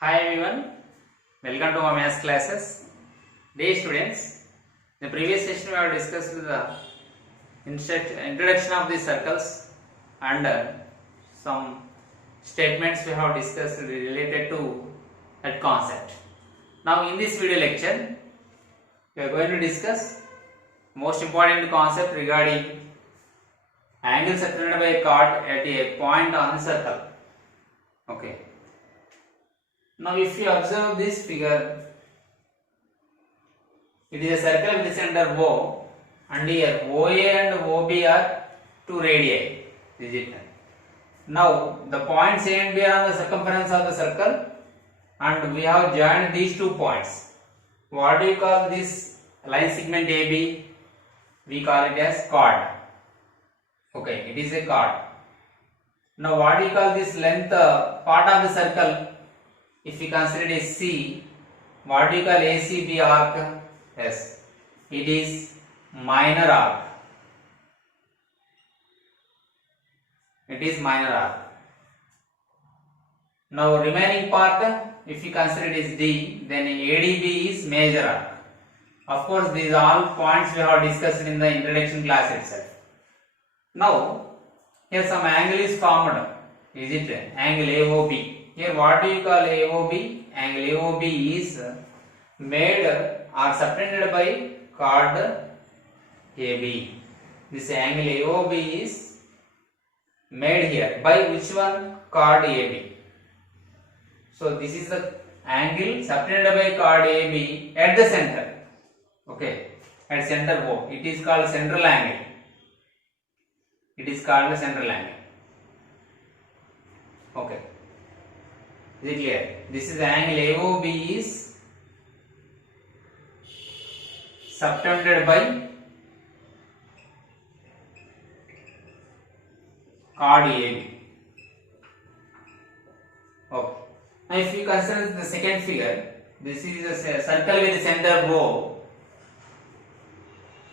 Hi everyone, welcome to our maths classes. Dear students, in the previous session we have discussed the introduction of the circles and some statements we have discussed related to that concept. Now in this video lecture, we are going to discuss most important concept regarding angles subtended by a chord at a point on the circle. Okay. Now if you observe this figure, it is a circle with the center O, and here OA and OB are two radii. Is it? Now the points A and B are on the circumference of the circle, and we have joined these 2 points. What do you call this line segment AB? We call it as chord. Okay, it is a chord. Now what do you call this length part of the circle? If we consider it as C, what do you call ACB arc? Yes, it is minor arc. It is minor arc. Now remaining part, if you consider it as D, then ADB is major arc. Of course, these are all points we have discussed in the introduction class itself. Now, here some angle is formed. Is it angle AOB? Here what do you call AOB? Angle AOB is made or subtended by chord AB. This angle AOB is made here by which one? Chord AB. So this is the angle subtended by chord AB at the center. Okay, at center O. It is called central angle. It is called the central angle. Okay. Is it clear? This is the angle AOB is subtended by chord AB. Okay. Now if you consider the second figure, this is a circle with the center O.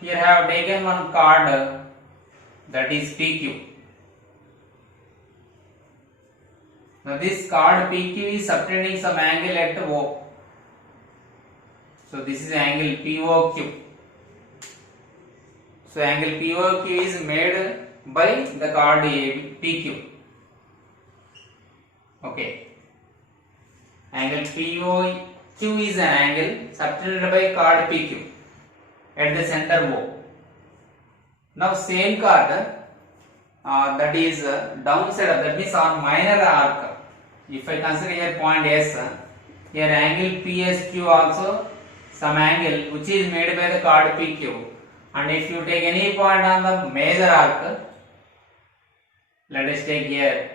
Here I have taken one chord that is PQ. Now this chord PQ is subtending some angle at O. So this is angle POQ. So angle POQ is made by the chord PQ. Okay. Angle POQ is an angle subtended by chord PQ at the center O. Now same chord that is downside, that means on minor arc. If I consider here point S, here angle PSQ also some angle which is made by the chord PQ, and if you take any point on the major arc, let us take here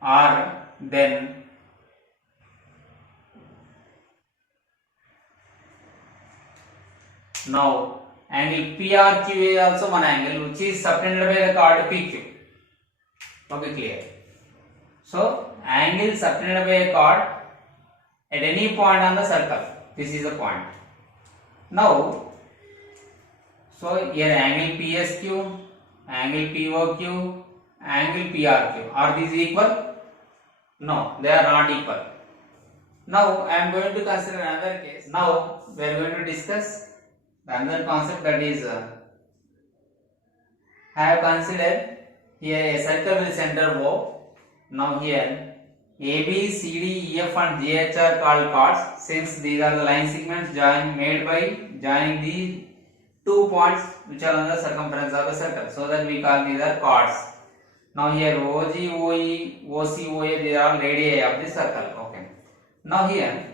R, then now angle PRQ is also one angle which is subtended by the chord PQ. Okay, clear? So angle subtended by a chord at any point on the circle. This is the point. Now, so here angle PSQ, angle POQ, angle PRQ. Are these equal? No, they are not equal. Now I am going to consider another case. Now we are going to discuss another concept, that is I have considered here a circle with center O. Now here AB, CD, EF and GH are called chords, since these are the line segments made by joining the 2 points which are on the circumference of the circle. So that we call these are chords. Now here OG, OE, OC, OA, they are all radii of the circle. Okay. Now here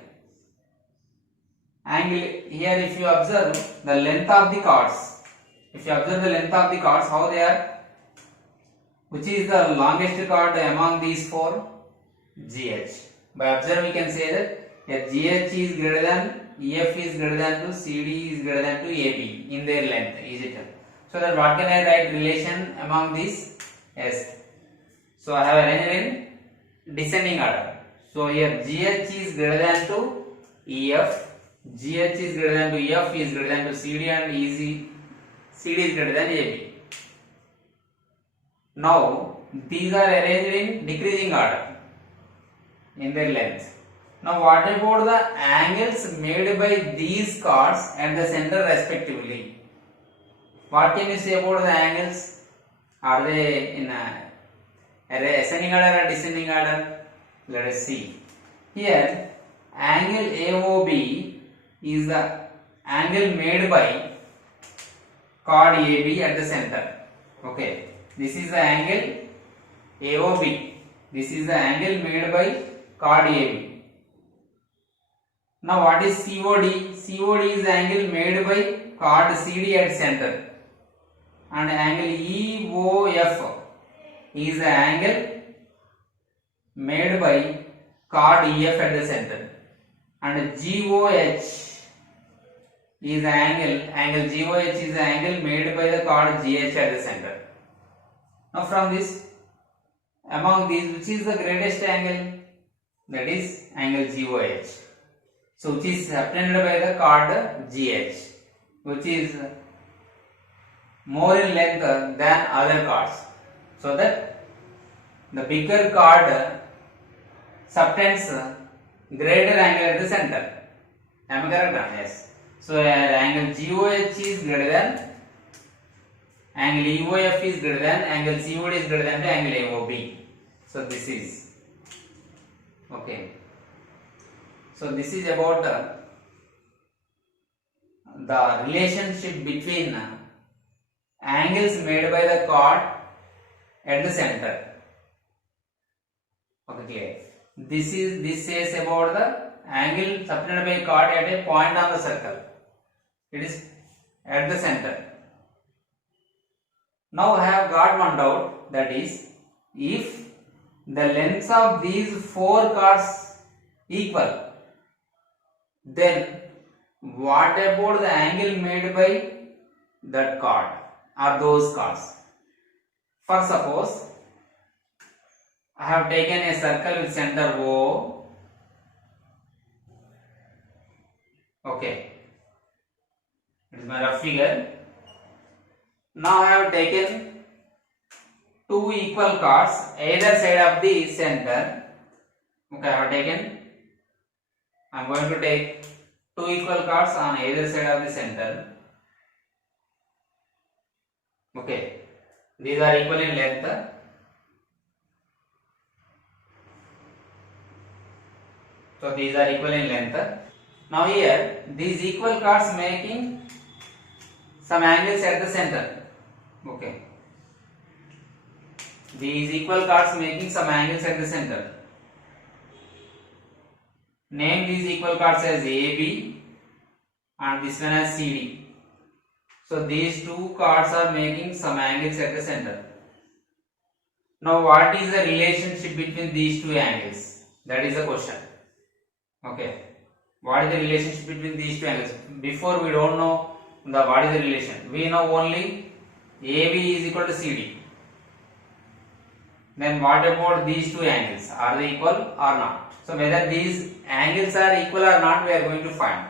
angle, here if you observe the length of the chords, how they are? Which is the longest chord among these 4? GH. By observe we can say that GH is greater than, EF is greater than to, CD is greater than to AB in their length. Is it? So that what can I write relation among these? Yes. So I have arranged in descending order. So here GH is greater than to EF, GH is greater than to EF is greater than to CD, and CD is greater than AB. Now these are arranged in decreasing order in their length. Now what about the angles made by these chords at the center respectively? What can you say about the angles? Are they in ascending order or descending order? Let us see. Here angle AOB is the angle made by chord AB at the center. Okay, this is the angle AOB. This is the angle made by chord AB. Now what is COD? COD is the angle made by chord CD at center, and angle EOF is the angle made by chord EF at the center, and GOH is the angle GOH is the angle made by the chord GH at the center. Now from this, among these, which is the greatest angle? That is angle GOH. So which is subtended by the chord GH, which is more in length than other chords. So that the bigger chord subtends greater angle at the center. Am I correct? Yes. So angle GOH is greater than angle EOF is greater than angle COD is greater than the angle AOB. So this is okay. So this is about the relationship between angles made by the chord at the center. Okay, this says about the angle subtended by chord at a point on the circle. It is at the center. Now I have got one doubt, that is, if the lengths of these four chords equal, then what about the angle made by that chord or those chords? For suppose I have taken a circle with center O. Okay, it is my rough figure. Now I have taken two equal chords either side of the center. Okay, I have taken. I am going to take two equal chords on either side of the center. Okay, these are equal in length. So these are equal in length. Now here these equal chords making some angles at the center. Okay, these equal chords making some angles at the center. Name these equal chords as AB and this one as CD. So these two chords are making some angles at the center. Now what is the relationship between these two angles? That is the question. Okay, what is the relationship between these two angles? Before we don't know what is the relation. We know only AB is equal to CD. Then what about these two angles? Are they equal or not? So whether these angles are equal or not, we are going to find.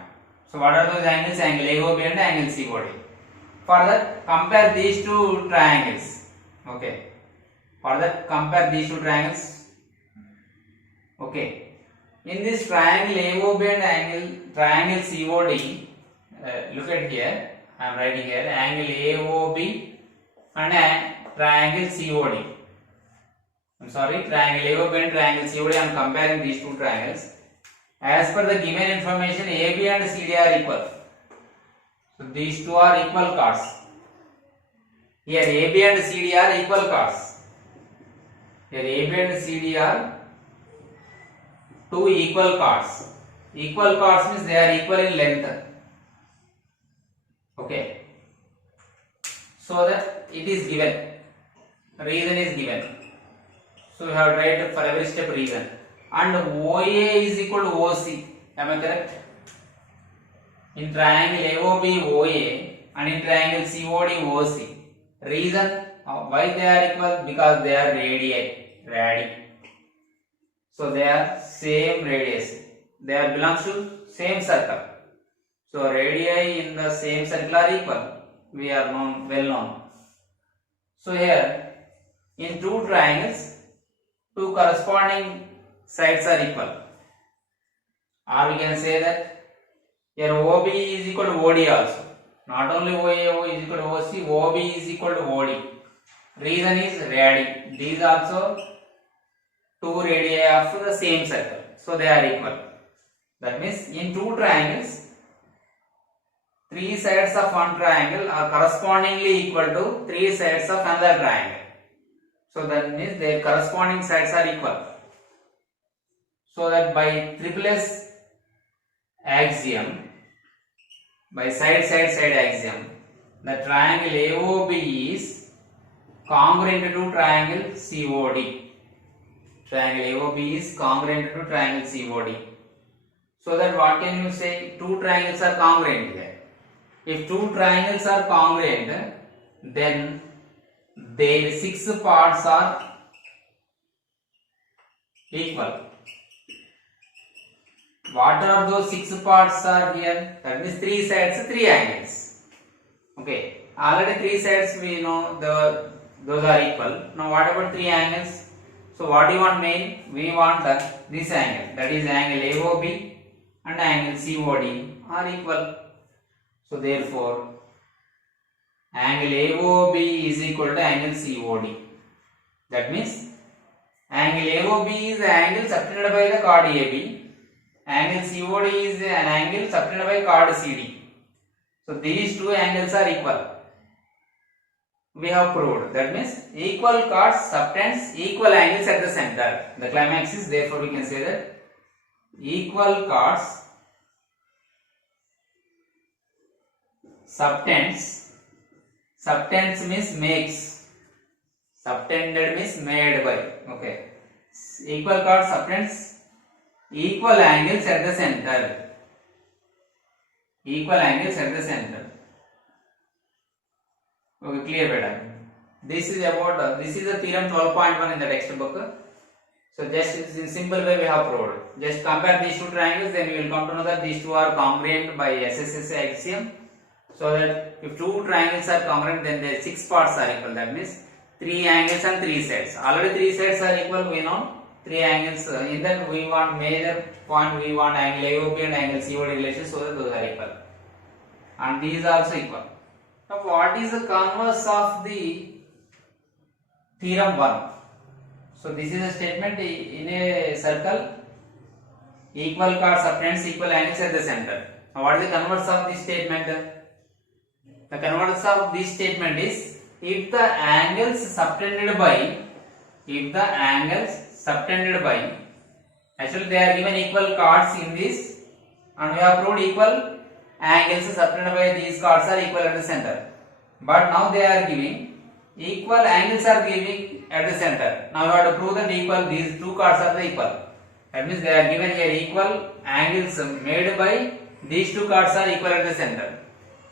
So what are those angles? Angle AOB and angle COD. For that, compare these two triangles. Okay. For that, compare these two triangles. Okay. In this triangle AOB and triangle COD, look at here. I am writing here angle AOB and triangle COD. I'm sorry, triangle AOB and triangle COD. I am comparing these two triangles. As per the given information, AB and CD are equal. So these two are equal chords. Here AB and CD are equal chords. Here AB and CD are two equal chords. Equal chords means they are equal in length. Okay. So that it is given. Reason is given. So we have to write for every step reason. And OA is equal to OC. Am I correct? In triangle AOB OA and in triangle COD OC. Reason why they are equal? Because they are radii. So they are same radius. They are belongs to same circle. So radii in the same circle are equal. We are well known. So here in two triangles, two corresponding sides are equal. or we can say that here OB is equal to OD also. Not only OAO is equal to OC, OB is equal to OD. Reason is radii. These also two radii of the same circle, so they are equal. That means in two triangles, three sides of one triangle are correspondingly equal to three sides of another triangle. So that means their corresponding sides are equal. So that by triple S axiom, by side axiom, the triangle AOB is congruent to triangle COD. Triangle AOB is congruent to triangle COD. So that what can you say? Two triangles are congruent here. If two triangles are congruent, then their 6 parts are equal. What are those 6 parts are here? That means 3 sides, 3 angles. Okay, already 3 sides we know those are equal. Now what about 3 angles? So what do you want main? We want this angle, that is angle AOB and angle COD are equal. So therefore angle AOB is equal to angle COD. That means angle AOB is the angle subtended by the chord AB. Angle COD is an angle subtended by chord CD. So these two angles are equal. We have proved. That means equal chords subtends equal angles at the center. The climax is, therefore we can say that equal chords subtends means makes. Subtended means made by. Okay. Equal chords subtends equal angles at the center. Equal angles at the center. Okay, clear better. This is about this is the theorem 12.1 in the textbook. So just in simple way we have proved. Just compare these two triangles, then you will come to know that these two are congruent by SSS axiom. So that if two triangles are congruent, then their 6 parts are equal. That means 3 angles and 3 sides. Already 3 sides are equal. We know 3 angles. In that we want major point. We want angle AOB and angle COD relation, so that those are equal. And these are also equal. Now what is the converse of the theorem 1? So this is a statement in a circle, equal chords subtends equal angles at the center. Now what is the converse of this statement? The converse of this statement is if the angles subtended by, actually they are given equal chords in this, and we have proved equal angles subtended by these chords are equal at the center. But now they are giving equal angles are giving at the center. Now we have to prove that equal, these two chords are the equal. That means they are given here equal angles made by these two chords are equal at the center.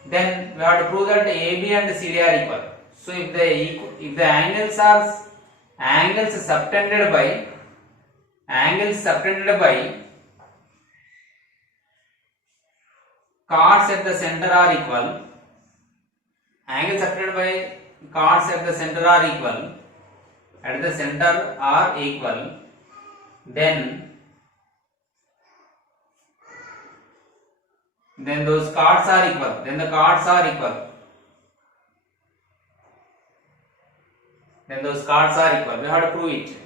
Then we have to prove that AB and CD are equal. So if the angles are angles subtended by chords at the center are equal, angles subtended by chords at the center are equal, then those chords are equal, then the chords are equal. We have to prove it.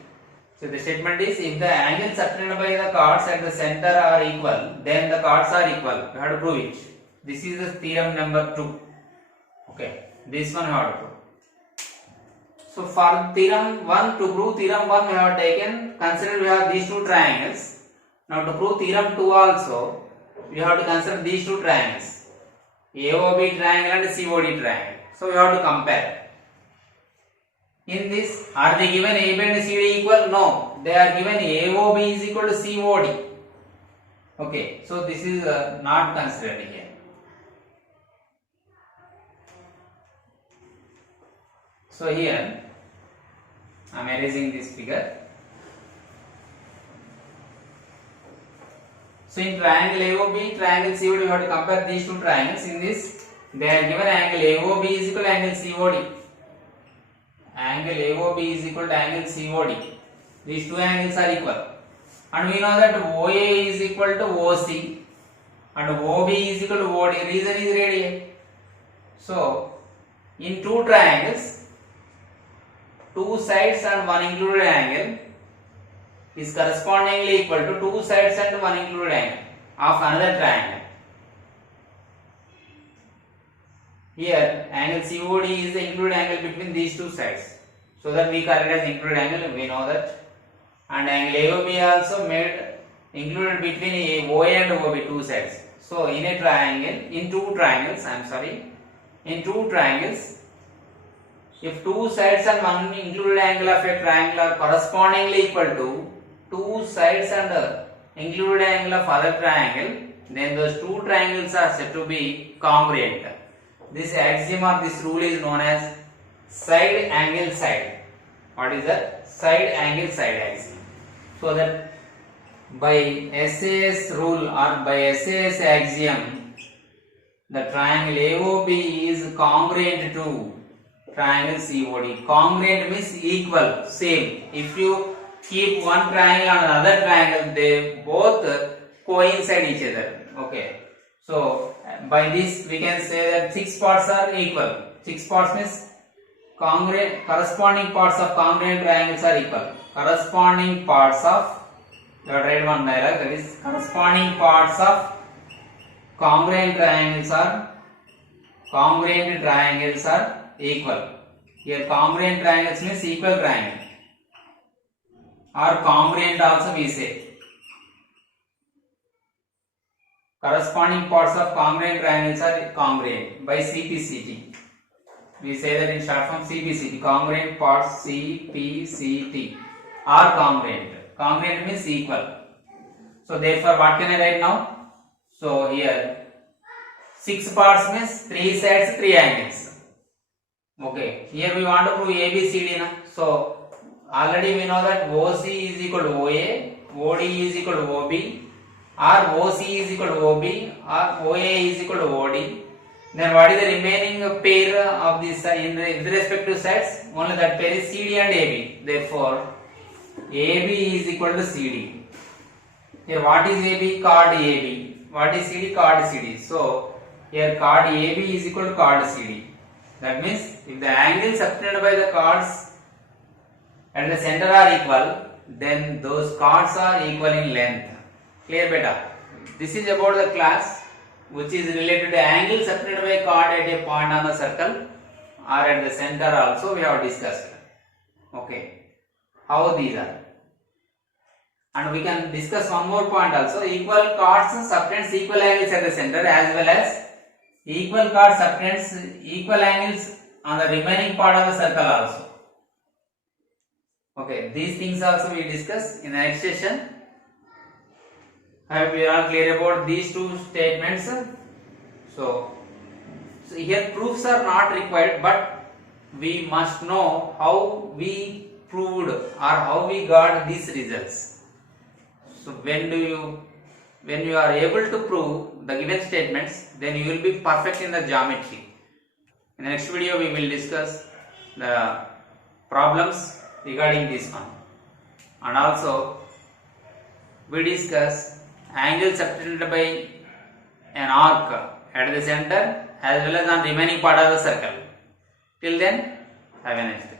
So the statement is if the angles subtended by the chords at the center are equal, then the chords are equal. We have to prove it. This is the theorem number 2. Okay, this one we have to prove. So for theorem 1, to prove theorem 1 we have consider we have these two triangles. Now to prove theorem 2 also, we have to consider these two triangles, AOB triangle and COD triangle. So we have to compare. In this, are they given AB and CD equal? No, they are given AOB is equal to COD. Okay, so this is not considered here. So here I am erasing this figure. So in triangle AOB, triangle COD, we have to compare these two triangles. In this, they are given angle AOB is equal to angle COD. Angle AOB is equal to angle COD. These two angles are equal. and we know that OA is equal to OC and OB is equal to OD. Reason is radii. So in two triangles, two sides and one included angle is correspondingly equal to two sides and one included angle of another triangle. Here angle COD is the included angle between these two sides, so that we call it as included angle, we know that. And angle AOB also made included between OA and OB, two sides. So in a triangle, in two triangles, if two sides and one included angle of a triangle are correspondingly equal to two sides and included angle of other triangle, then those two triangles are said to be congruent. This axiom or this rule is known as side angle side. What is that? Side angle side axiom. So that by SAS rule or by SAS axiom, the triangle AOB is congruent to triangle COD. Congruent means equal, same. If you keep one triangle and another triangle, they both coincide each other. Okay. So by this we can say that 6 parts are equal. 6 parts means congruent, corresponding parts of congruent triangles are equal. Corresponding parts of, you have read one dialogue, that is corresponding parts of congruent triangles are equal. Here congruent triangles means equal triangle, or congruent also we say. Corresponding parts of congruent triangles are congruent by CPCT. We say that in short form CPCT. Congruent parts CPCT are congruent. Congruent means equal. So therefore what can I write now? So here 6 parts means 3 sides, 3 angles. Okay. Here we want to prove ABCD. So already we know that OC is equal to OA, OD is equal to OB, or OC is equal to OB, or OA is equal to OD. Then what is the remaining pair of this in the respective sides? Only that pair is CD and AB. Therefore AB is equal to CD. Here what is AB? Chord AB. What is CD? Chord CD. So here chord AB is equal to chord CD. That means if the angles subtended by the chords at the center are equal, then those chords are equal in length. Clear beta? This is about the class which is related to angle subtended by chord at a point on the circle or at the center also we have discussed. Okay. How these are. And we can discuss one more point also. Equal chords subtends equal angles at the center, as well as equal chords subtends equal angles on the remaining part of the circle also. Okay, these things also we discuss in the next session. I hope we are clear about these two statements. So here proofs are not required, but we must know how we proved or how we got these results. So when you are able to prove the given statements, then you will be perfect in the geometry. In the next video we will discuss the problems regarding this one, and also we discuss angle subtended by an arc at the center as well as on remaining part of the circle. Till then, have a nice day.